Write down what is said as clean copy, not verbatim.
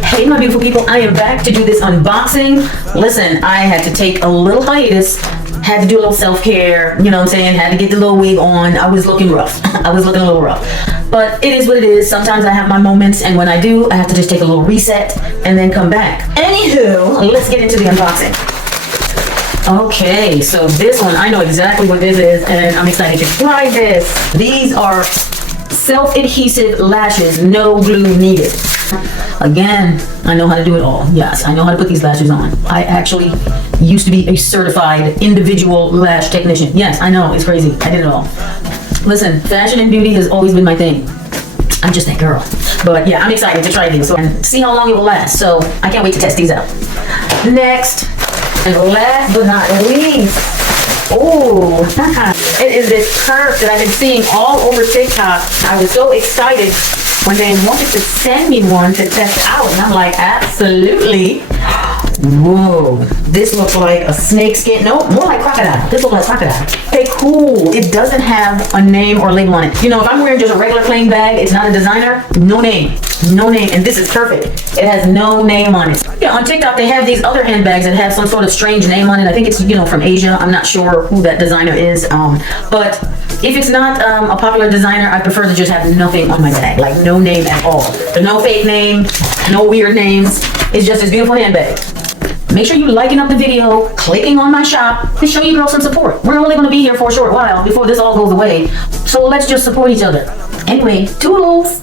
Hey my beautiful people, I am back to do this unboxing. Listen, I had to take a little hiatus, had to do a little self-care, you know what I'm saying, had to get the little wig on. I was looking rough. I was looking a little rough. But it is what it is. Sometimes I have my moments, and when I do, I have to just take a little reset and then come back. Anywho, let's get into the unboxing. Okay, so this one, I know exactly what this is, and I'm excited to try this. These are self-adhesive lashes, no glue needed. Again, I know how to do it all. Yes, I know how to put these lashes on. I actually used to be a certified individual lash technician. Yes, I know, it's crazy. I did it all. Listen, fashion and beauty has always been my thing. I'm just that girl. But yeah, I'm excited to try these and see how long it will last. So I can't wait to test these out. Next, and last but not least, oh, it is this perf that I've been seeing all over TikTok. I was so excited when they wanted to send me one to test out, and I'm like, absolutely. Whoa, this looks like a snake skin. No, more like crocodile. This looks like crocodile. Okay, cool. It doesn't have a name or label on it. You know, if I'm wearing just a regular plain bag, it's not a designer, no name. No name, and this is perfect. It has no name on it. Yeah, on TikTok they have these other handbags that have some sort of strange name on it. I think it's, you know, from Asia. I'm not sure who that designer is. But if it's not a popular designer, I prefer to just have nothing on my bag, like no name at all. There's no fake name, no weird names. It's just this beautiful handbag. Make sure you liking up the video, clicking on my shop to show you girls some support. We're only going to be here for a short while before this all goes away. So let's just support each other. Anyway, toodles!